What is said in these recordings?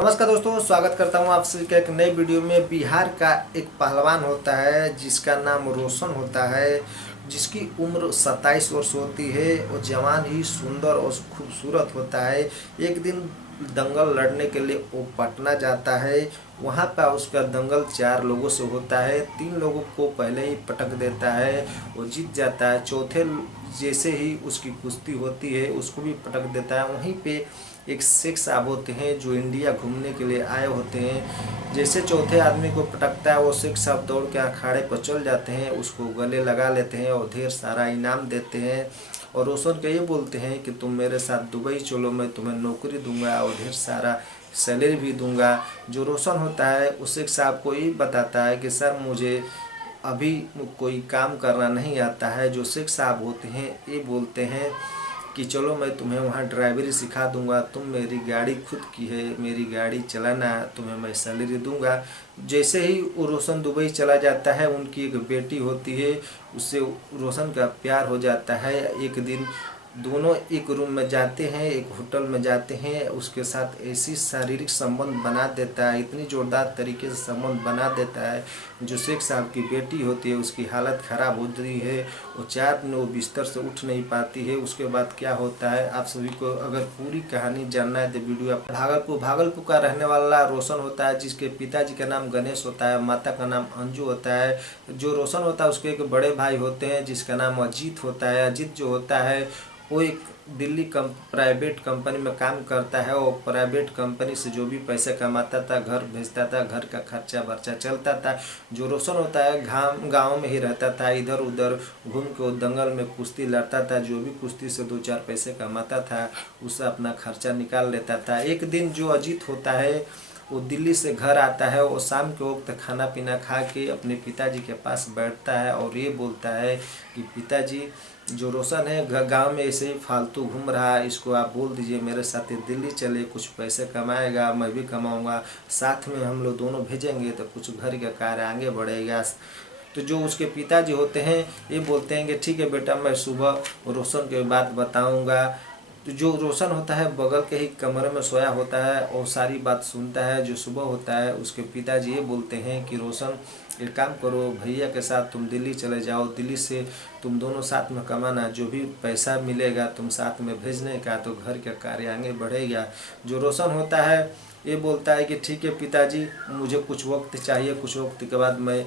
नमस्कार दोस्तों, स्वागत करता हूं आप सभी का एक नई वीडियो में। बिहार का एक पहलवान होता है जिसका नाम रोशन होता है, जिसकी उम्र 27 वर्ष होती है। वो जवान ही सुंदर और खूबसूरत होता है। एक दिन दंगल लड़ने के लिए वो पटना जाता है। वहाँ पर उसका दंगल 4 लोगों से होता है। 3 लोगों को पहले ही पटक देता है, वो जीत जाता है। चौथे जैसे ही उसकी कुश्ती होती है उसको भी पटक देता है। वहीं पे एक शेख साहब होते हैं जो इंडिया घूमने के लिए आए होते हैं। जैसे चौथे आदमी को पटकता है वो शेख साहब दौड़ के अखाड़े पर चल जाते हैं, उसको गले लगा लेते हैं और ढेर सारा इनाम देते हैं। और रोशन के ये बोलते हैं कि तुम मेरे साथ दुबई चलो, मैं तुम्हें नौकरी दूंगा और ढेर सारा सैलरी भी दूंगा। जो रोशन होता है उस शेख साहब को ये बताता है कि सर मुझे अभी कोई काम करना नहीं आता है। जो शेख साहब होते हैं ये बोलते हैं कि चलो मैं तुम्हें वहाँ ड्राइवरी सिखा दूंगा, तुम मेरी गाड़ी खुद की है, मेरी गाड़ी चलाना, तुम्हें मैं सैलरी दूंगा। जैसे ही वो रोशन दुबई चला जाता है, उनकी एक बेटी होती है, उससे रोशन का प्यार हो जाता है। एक दिन दोनों एक रूम में जाते हैं, एक होटल में जाते हैं। उसके साथ ऐसी शारीरिक संबंध बना देता है, इतनी जोरदार तरीके से संबंध बना देता है। जो शेख साहब की बेटी होती है उसकी हालत ख़राब होती है, वो 4 दिन वो बिस्तर से उठ नहीं पाती है। उसके बाद क्या होता है आप सभी को अगर पूरी कहानी जानना है तो वीडियो आप भागलपुर का रहने वाला रोशन होता है, जिसके पिताजी का नाम गणेश होता है, माता का नाम अंजू होता है। जो रोशन होता है उसके एक बड़े भाई होते हैं जिसका नाम अजीत होता है। अजीत जो होता है वो एक दिल्ली प्राइवेट कंपनी में काम करता है। और प्राइवेट कंपनी से जो भी पैसे कमाता था घर भेजता था, घर का खर्चा बर्चा चलता था। जो रोशन होता है गांव में ही रहता था, इधर उधर घूम के दंगल में कुश्ती लड़ता था। जो भी कुश्ती से 2-4 पैसे कमाता था उससे अपना खर्चा निकाल लेता था। एक दिन जो अजीत होता है वो दिल्ली से घर आता है। वो शाम के वक्त खाना पीना खा के अपने पिताजी के पास बैठता है और ये बोलता है कि पिताजी, जो रोशन है गांव में ऐसे ही फालतू घूम रहा है, इसको आप बोल दीजिए मेरे साथ दिल्ली चले, कुछ पैसे कमाएगा, मैं भी कमाऊंगा, साथ में हम लोग दोनों भेजेंगे तो कुछ घर का कार्य आगे बढ़ेगा। तो जो उसके पिताजी होते हैं ये बोलते हैं कि ठीक है बेटा, मैं सुबह रोशन के बात बताऊंगा। तो जो रोशन होता है बगल के ही कमरे में सोया होता है और सारी बात सुनता है। जो सुबह होता है उसके पिताजी ये बोलते हैं कि रोशन एक काम करो, भैया के साथ तुम दिल्ली चले जाओ, दिल्ली से तुम दोनों साथ में कमाना, जो भी पैसा मिलेगा तुम साथ में भेजने का, तो घर का कार्य आगे बढ़ेगा। जो रोशन होता है ये बोलता है कि ठीक है पिताजी, मुझे कुछ वक्त चाहिए, कुछ वक्त के बाद मैं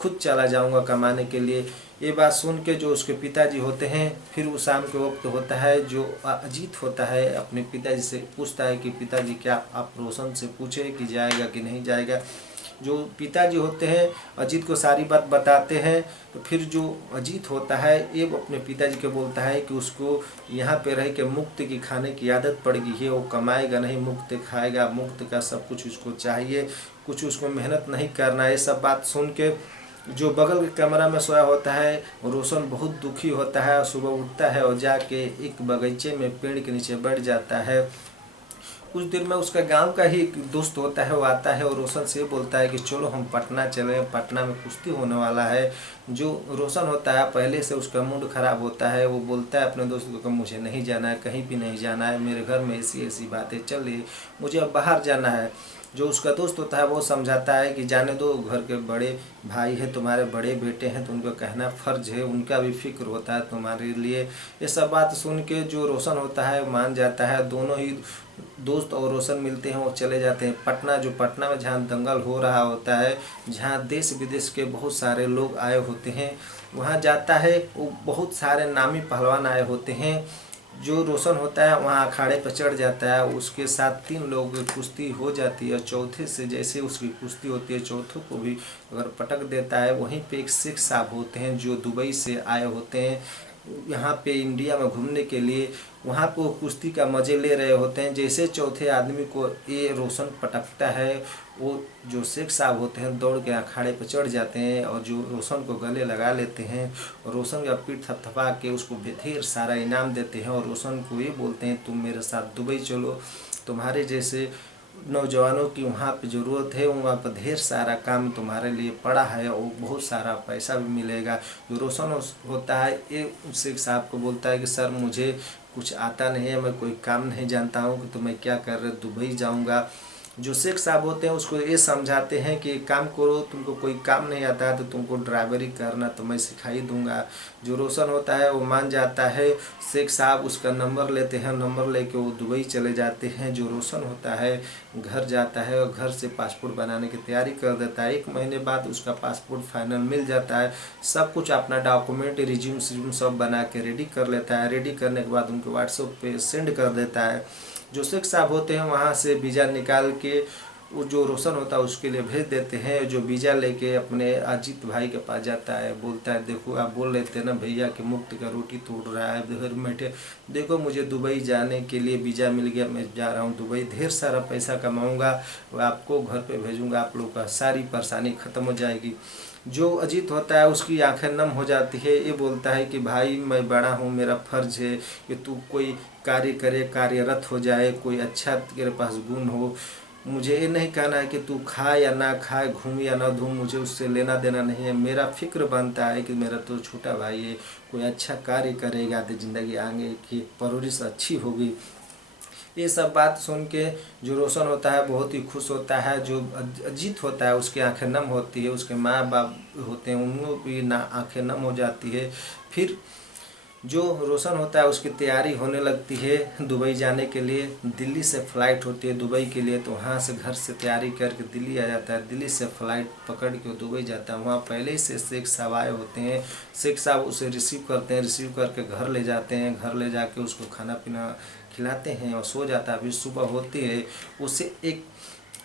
खुद चला जाऊंगा कमाने के लिए। ये बात सुन के जो उसके पिताजी होते हैं, फिर वो शाम के वक्त होता है, जो अजीत होता है अपने पिताजी से पूछता है कि पिताजी क्या आप रोशन से पूछे कि जाएगा कि नहीं जाएगा। जो पिताजी होते हैं अजीत को सारी बात बताते हैं। तो फिर जो अजीत होता है ये अपने पिताजी को बोलता है कि उसको यहाँ पे रह के मुफ्त की खाने की आदत पड़ गई है, वो कमाएगा नहीं, मुफ्त खाएगा, मुफ्त का सब कुछ उसको चाहिए, कुछ उसको मेहनत नहीं करना है। ये सब बात सुन के जो बगल के कमरा में सोया होता है रोशन बहुत दुखी होता है। सुबह उठता है और जाके एक बगीचे में पेड़ के नीचे बैठ जाता है। कुछ देर में उसका गांव का ही एक दोस्त होता है, वो आता है और रोशन से बोलता है कि चलो हम पटना चलें, पटना में कुश्ती होने वाला है। जो रोशन होता है पहले से उसका मूड खराब होता है, वो बोलता है अपने दोस्त को कि मुझे नहीं जाना है, कहीं भी नहीं जाना है, मेरे घर में ऐसी ऐसी बातें चल रही, मुझे अब बाहर जाना है। जो उसका दोस्त होता है वो समझाता है कि जाने दो, घर के बड़े भाई है, तुम्हारे बड़े बेटे हैं तो उनको कहना फ़र्ज है, उनका भी फिक्र होता है तुम्हारे लिए। ये सब बात सुन के जो रोशन होता है मान जाता है। दोनों ही दोस्त और रोशन मिलते हैं और चले जाते हैं पटना। जो पटना में जहाँ दंगल हो रहा होता है, जहाँ देश विदेश के बहुत सारे लोग आए होते हैं, वहाँ जाता है। वो बहुत सारे नामी पहलवान आए होते हैं। जो रोशन होता है वहाँ अखाड़े पर चढ़ जाता है, उसके साथ 3 लोगों की कुश्ती हो जाती है। चौथे से जैसे उसकी कुश्ती होती है, चौथों को भी अगर पटक देता है। वहीं पे एक शेख साहब होते हैं जो दुबई से आए होते हैं यहाँ पे इंडिया में घूमने के लिए, वहाँ पे वो कुश्ती का मज़े ले रहे होते हैं। जैसे चौथे आदमी को ये रोशन पटकता है, वो जो शेख साहब होते हैं दौड़ के अखाड़े पर चढ़ जाते हैं और जो रोशन को गले लगा लेते हैं और रोशन का पीठ थपथपा के उसको ढेर सारा इनाम देते हैं। और रोशन को ये बोलते हैं तुम मेरे साथ दुबई चलो, तुम्हारे जैसे नौजवानों की वहाँ पे ज़रूरत है, वहाँ पर ढेर सारा काम तुम्हारे लिए पड़ा है और बहुत सारा पैसा भी मिलेगा। जो रोशन होता है ये शेख साहब को बोलता है कि सर मुझे कुछ आता नहीं है, मैं कोई काम नहीं जानता हूँ कि तो मैं क्या कर रहे दुबई जाऊँगा। जो शेख साहब होते हैं उसको ये समझाते हैं कि काम करो, तुमको कोई काम नहीं आता है तो तुमको ड्राइवरी करना तो मैं सिखा ही दूंगा। जो रोशन होता है वो मान जाता है। शेख साहब उसका नंबर लेते हैं, नंबर लेके वो दुबई चले जाते हैं। जो रोशन होता है घर जाता है और घर से पासपोर्ट बनाने की तैयारी कर देता है। 1 महीने बाद उसका पासपोर्ट फाइनल मिल जाता है। सब कुछ अपना डॉक्यूमेंट रिज्यूम सब बना के रेडी कर लेता है। रेडी करने के बाद उनको व्हाट्सएप पे सेंड कर देता है। जो शेख साहब होते हैं वहाँ से वीज़ा निकाल के वो जो रोशन होता है उसके लिए भेज देते हैं। जो वीज़ा लेके अपने अजीत भाई के पास जाता है, बोलता है देखो आप बोल रहे थे ना भैया कि मुफ्त का रोटी तोड़ रहा है घर बैठे, देखो मुझे दुबई जाने के लिए वीज़ा मिल गया, मैं जा रहा हूँ दुबई, ढेर सारा पैसा कमाऊँगा, आपको घर पे भेजूँगा, आप लोग का सारी परेशानी ख़त्म हो जाएगी। जो अजीत होता है उसकी आंखें नम हो जाती है। ये बोलता है कि भाई मैं बड़ा हूँ, मेरा फ़र्ज है कि तू कोई कार्य करे, कार्यरत हो जाए, कोई अच्छा तेरे पास गुण हो। मुझे ये नहीं कहना है कि तू खाए या ना खाए, घूम या ना घूम, मुझे उससे लेना देना नहीं है। मेरा फिक्र बनता है कि मेरा तो छोटा भाई है, कोई अच्छा कार्य करेगा तो ज़िंदगी आगे की परवरिश अच्छी होगी। ये सब बात सुन के जो रोशन होता है बहुत ही खुश होता है। जो अजीत होता है उसकी आंखें नम होती है, उसके माँ बाप होते हैं उनको भी ना आंखें नम हो जाती है। फिर जो रोशन होता है उसकी तैयारी होने लगती है दुबई जाने के लिए। दिल्ली से फ़्लाइट होती है दुबई के लिए, तो वहाँ से घर से तैयारी करके दिल्ली आ जाता है। दिल्ली से फ़्लाइट पकड़ के दुबई जाता है। वहाँ पहले से शेख साहब आए होते हैं। शेख साहब उसे रिसीव करते हैं, रिसीव करके घर ले जाते हैं। घर ले जाके उसको खाना पीना खिलाते हैं और सो जाता है। फिर सुबह होती है उसे एक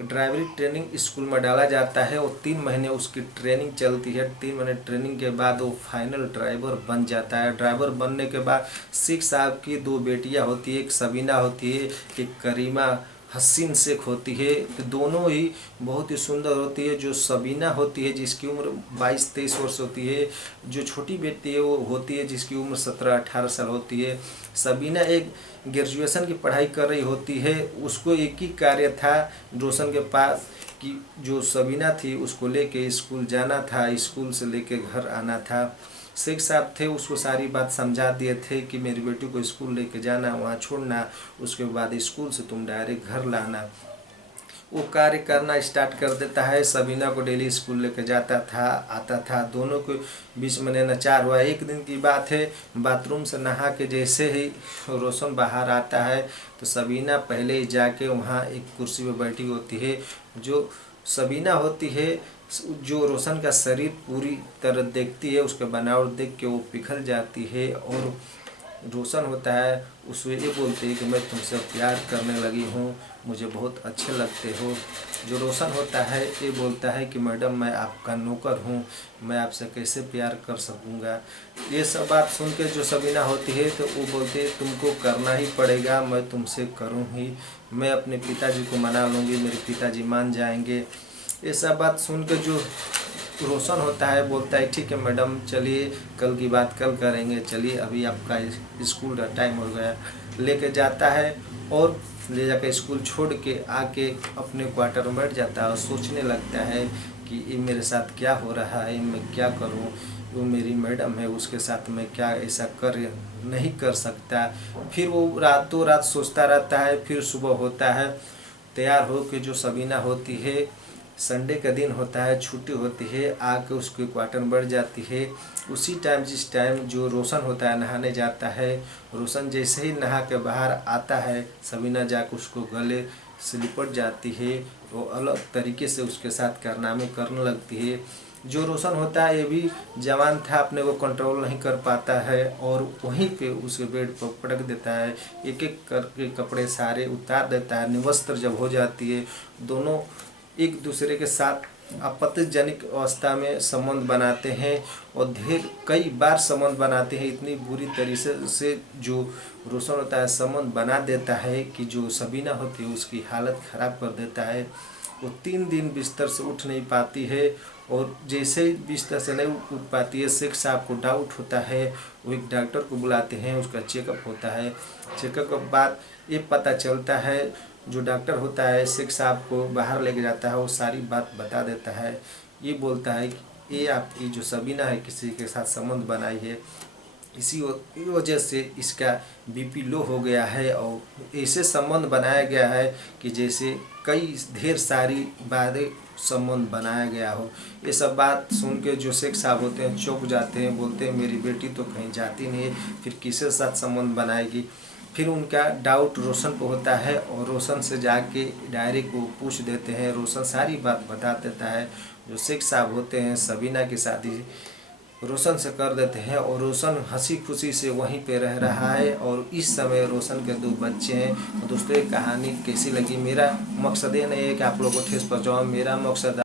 ड्राइवरी ट्रेनिंग स्कूल में डाला जाता है और 3 महीने उसकी ट्रेनिंग चलती है। 3 महीने ट्रेनिंग के बाद वो फाइनल ड्राइवर बन जाता है। ड्राइवर बनने के बाद शेख साहब की 2 बेटियां होती है, एक सबीना होती है, एक करीमा हसीन शेख होती है। तो दोनों ही बहुत ही सुंदर होती है। जो सबीना होती है जिसकी उम्र 22-23 वर्ष होती है, जो छोटी बेटी है वो होती है जिसकी उम्र 17-18 साल होती है। सबीना एक ग्रेजुएशन की पढ़ाई कर रही होती है। उसको एक ही कार्य था रोशन के पास कि जो सबीना थी उसको लेके स्कूल जाना था, स्कूल से लेके घर आना था। शेख साहब थे उसको सारी बात समझा दिए थे कि मेरी बेटी को स्कूल लेके जाना, वहाँ छोड़ना, उसके बाद स्कूल से तुम डायरेक्ट घर लाना। वो कार्य करना स्टार्ट कर देता है। सबीना को डेली स्कूल लेके जाता था, आता था। दोनों के बीच में नचार हुआ। एक दिन की बात है, बाथरूम से नहा के जैसे ही रोशन बाहर आता है तो सबीना पहले ही जाके वहाँ एक कुर्सी पे बैठी होती है। जो सबीना होती है जो रोशन का शरीर पूरी तरह देखती है, उसका बनावट देख के वो पिघल जाती है और रोशन होता है उससे ये बोलते हैं कि मैं तुमसे प्यार करने लगी हूँ, मुझे बहुत अच्छे लगते हो। जो रोशन होता है ये बोलता है कि मैडम मैं आपका नौकर हूँ, मैं आपसे कैसे प्यार कर सकूँगा। ये सब बात सुन के जो सबीना होती है तो वो बोलती है तुमको करना ही पड़ेगा, मैं तुमसे करूँ ही, मैं अपने पिताजी को मना लूँगी, मेरे पिताजी मान जाएंगे। ये सब बात सुन के जो रोशन होता है बोलता है ठीक है मैडम, चलिए कल की बात कल करेंगे, चलिए अभी आपका स्कूल का टाइम हो गया। लेके जाता है और ले जाकर स्कूल छोड़ के आके अपने क्वार्टर में बैठ जाता है और सोचने लगता है कि ये मेरे साथ क्या हो रहा है, मैं क्या करूं, वो मेरी मैडम है उसके साथ मैं क्या ऐसा कर नहीं कर सकता। फिर वो रातों रात सोचता रहता है। फिर सुबह होता है, तैयार हो के जो सबीना होती है, संडे का दिन होता है, छुट्टी होती है, आके उसके क्वार्टर में बढ़ जाती है। उसी टाइम जिस टाइम जो रोशन होता है नहाने जाता है, रोशन जैसे ही नहा के बाहर आता है सबीना जाकर उसको गले से लिपट जाती है। वो अलग तरीके से उसके साथ कारनामे करने लगती है। जो रोशन होता है ये भी जवान था, अपने को कंट्रोल नहीं कर पाता है और वहीं पे उसके बेड पर पटक देता है। एक एक करके कपड़े सारे उतार देता है। निवस्त्र जब हो जाती है, दोनों एक दूसरे के साथ आपत्तिजनक अवस्था में संबंध बनाते हैं और कई बार संबंध बनाते हैं। इतनी बुरी तरीके से जो रोशन होता है संबंध बना देता है कि जो सबीना होती है उसकी हालत ख़राब कर देता है। वो 3 दिन बिस्तर से उठ नहीं पाती है और जैसे ही बिस्तर से नहीं उठ पाती है शेख साहब को डाउट होता है। वो एक डॉक्टर को बुलाते हैं, उसका चेकअप होता है। चेकअप के बाद ये पता चलता है, जो डॉक्टर होता है शेख साहब को बाहर लेके जाता है, वो सारी बात बता देता है। ये बोलता है कि ये आपकी जो सबीना है किसी के साथ संबंध बनाई है, इसी वजह से इसका बीपी लो हो गया है और ऐसे संबंध बनाया गया है कि जैसे कई ढेर सारी बातें संबंध बनाया गया हो। ये सब बात सुन के जो शेख साहब होते हैं चौंक जाते हैं, बोलते हैं मेरी बेटी तो कहीं जाती नहीं है, फिर किसके साथ संबंध बनाएगी। फिर उनका डाउट रोशन को होता है और रोशन से जाके डायरेक्ट वो पूछ देते हैं। रोशन सारी बात बता देता है। जो शेख साहब होते हैं सबीना की शादी रोशन से कर देते हैं और रोशन हंसी खुशी से वहीं पे रह रहा है। और इस समय रोशन के 2 बच्चे हैं। तो दोस्तों ये कहानी कैसी लगी? मेरा मकसद ये नहीं है कि आप लोगों को ठेस पहुँचाऊँ, मेरा मकसद